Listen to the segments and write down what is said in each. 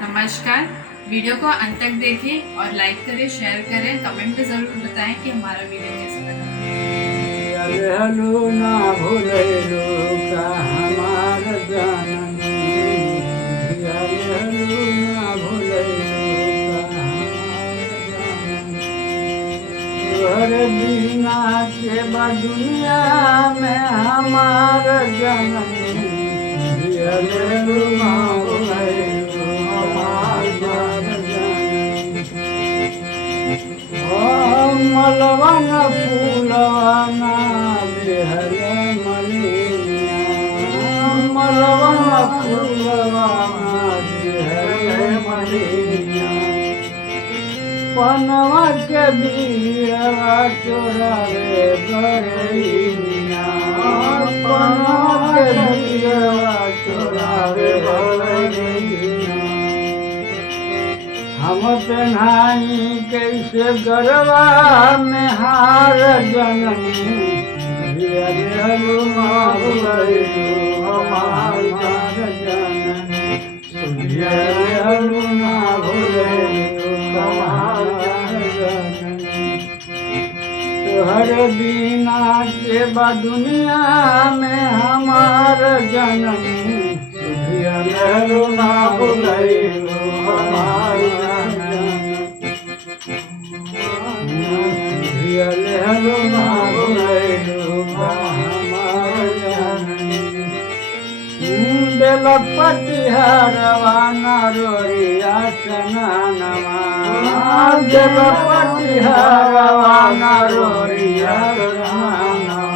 नमस्कार। वीडियो को अंत तक देखें और लाइक करें, शेयर करें, कमेंट में ज़रूर बताएं कि हमारा वीडियो कैसा लगा। अलहलु ना भूलैलु का हमार जननी, अलहलु ना भूलैलु का हमार जननी। तोहर बिना के बा दुनिया में हमार जननी, अलहलु ना भूलैलु हमार जननी। मलवन फूलवाना बेहर मलिनिया, मलवन फूलवाना बेहर मलिनिया। पनवा के बीरवा चोरावे गरैनिया, पनवा के बीरवा चोरावे गरैनिया। हम पेन्हाई कैसे गरबा में हार जननी, अलहलु ना भूलैलु हमार जननी, अलहलु ना भूलैलु हमार जननी। तोहर बिना के बा दुनिया में हमार जननी, अलहलु ना भूलैलु हमार जननी, अलहलु ना भूलैलु हमार जननी। बेलपटिहरवा नारोरिया सनानमा, बेलपटिहरवा नारोरिया सनानमा।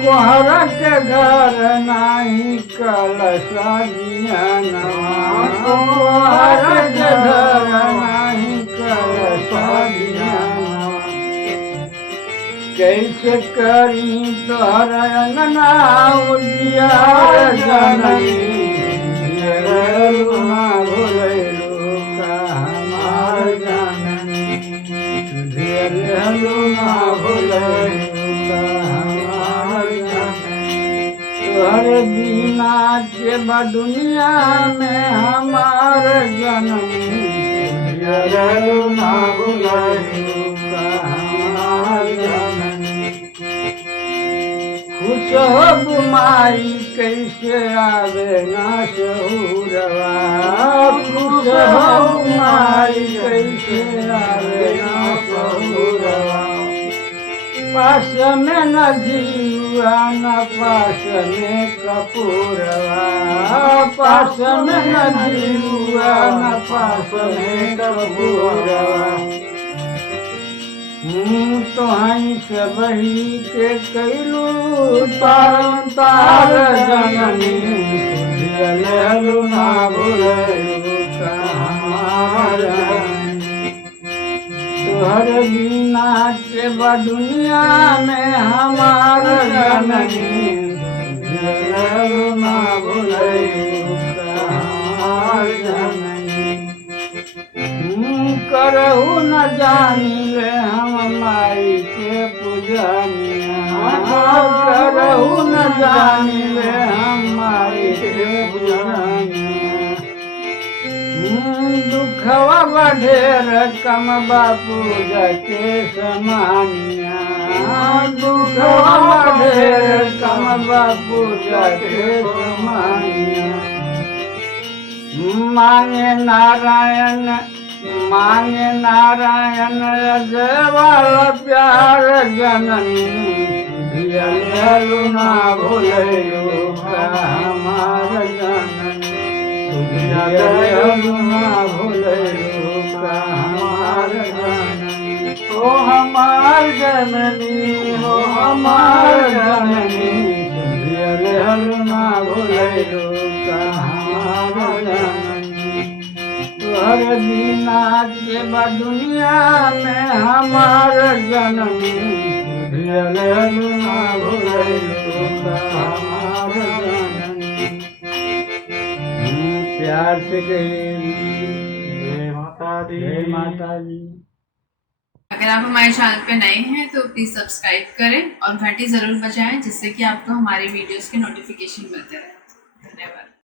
कोहर के घर नाही कलशा दियानवा, कोहर के घर नाही कलशा दियानवा। कैसे करी तोहर अंगना उजियार जननी, अलहलु ना भूलैलु का हमार जननी, अलहलु ना भूलैलु का हमार जननी। तोहर बिना के बा दुनिया में हमार जननी, अलहलु ना भूलैलु का हमार जननी। खुश हो गुमाई कैसे आवे ना शहुरवा, खुश हो गुमाई कैसे आवे ना शहुरवा। पास में न जीवा न पास में कपूरवा, पास में न जीवा न पास में कपूरवा। तो हई से बही के कैलू तार जननी, अलहलु ना भूलैलु का हमार जननी। तोहर बिना के बा दुनिया में हमार जननी, अलहलु ना भूलैलु का हमार जननी। करहु न जानिले हम माई के पूजनिया, करहु न जानिले हम माई के पूजनिया। दुखवा बढ़ेर कम पूजा के समानिया, दुखवा बढ़ेर कम पूजा के समानिया। मांगे नारायण मांगे नारायण अजवाल प्यार जननी, अलहलु ना भूलैलु का हमार जननी, अलहलु ना भूलैलु का हमार जननी। ओ हमार जननी, ओ हमार जननी, अलहलु ना भूलैलु का हमार जननी। तोहर बिना के बा दुनिया में हमार जननी, अलहलु ना भूलैलु का हमार जननी। प्यार से कहिए जय माता दी, जय माता दी। अगर आप हमारे चैनल पे नए हैं तो प्लीज़ सब्सक्राइब करें और घंटी ज़रूर बजाएं, जिससे कि आपको हमारी वीडियोस के नोटिफिकेशन मिलते रहें।